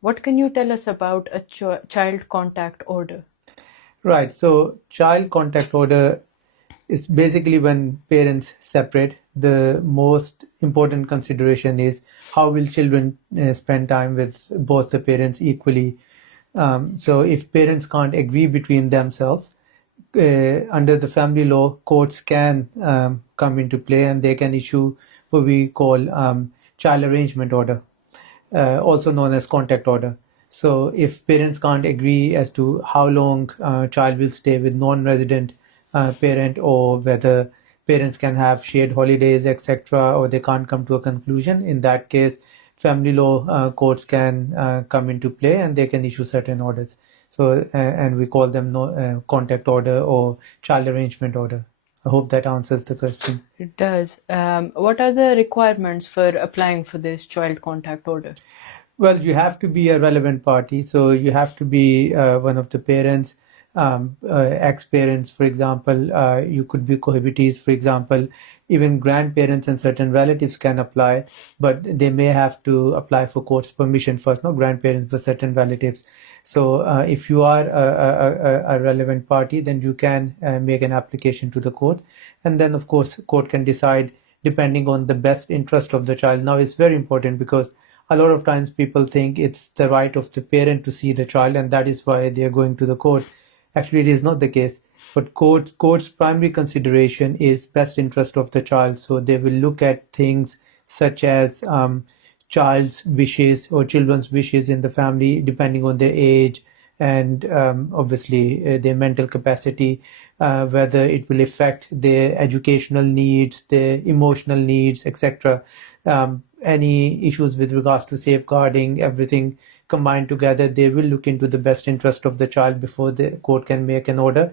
What can you tell us about a child contact order? Right. So child contact order is basically when parents separate. The most important consideration is how will children spend time with both the parents equally. So if parents can't agree between themselves, under the family law, courts can come into play and they can issue what we call child arrangement order, also known as contact order. So if parents can't agree as to how long child will stay with non-resident parent, or whether parents can have shared holidays, etc., or they can't come to a conclusion, in that case, family law courts can come into play and they can issue certain orders. So, and we call them contact order or child arrangement order. I hope that answers the question. It does. What are the requirements for applying for this child contact order? Well, you have to be a relevant party. So you have to be one of the parents, ex-parents, for example. You could be cohabitees, for example. Even grandparents and certain relatives can apply, but they may have to apply for court's permission first. No grandparents, but certain relatives. So if you are a relevant party, then you can make an application to the court, and then of course court can decide depending on the best interest of the child. Now it's very important because a lot of times people think it's the right of the parent to see the child and that is why they are going to the court. Actually, it is not the case. But court's primary consideration is best interest of the child. So they will look at things such as child's wishes or children's wishes in the family, depending on their age and obviously their mental capacity, whether it will affect their educational needs, their emotional needs, etc. Any issues with regards to safeguarding, everything combined together, they will look into the best interest of the child before the court can make an order.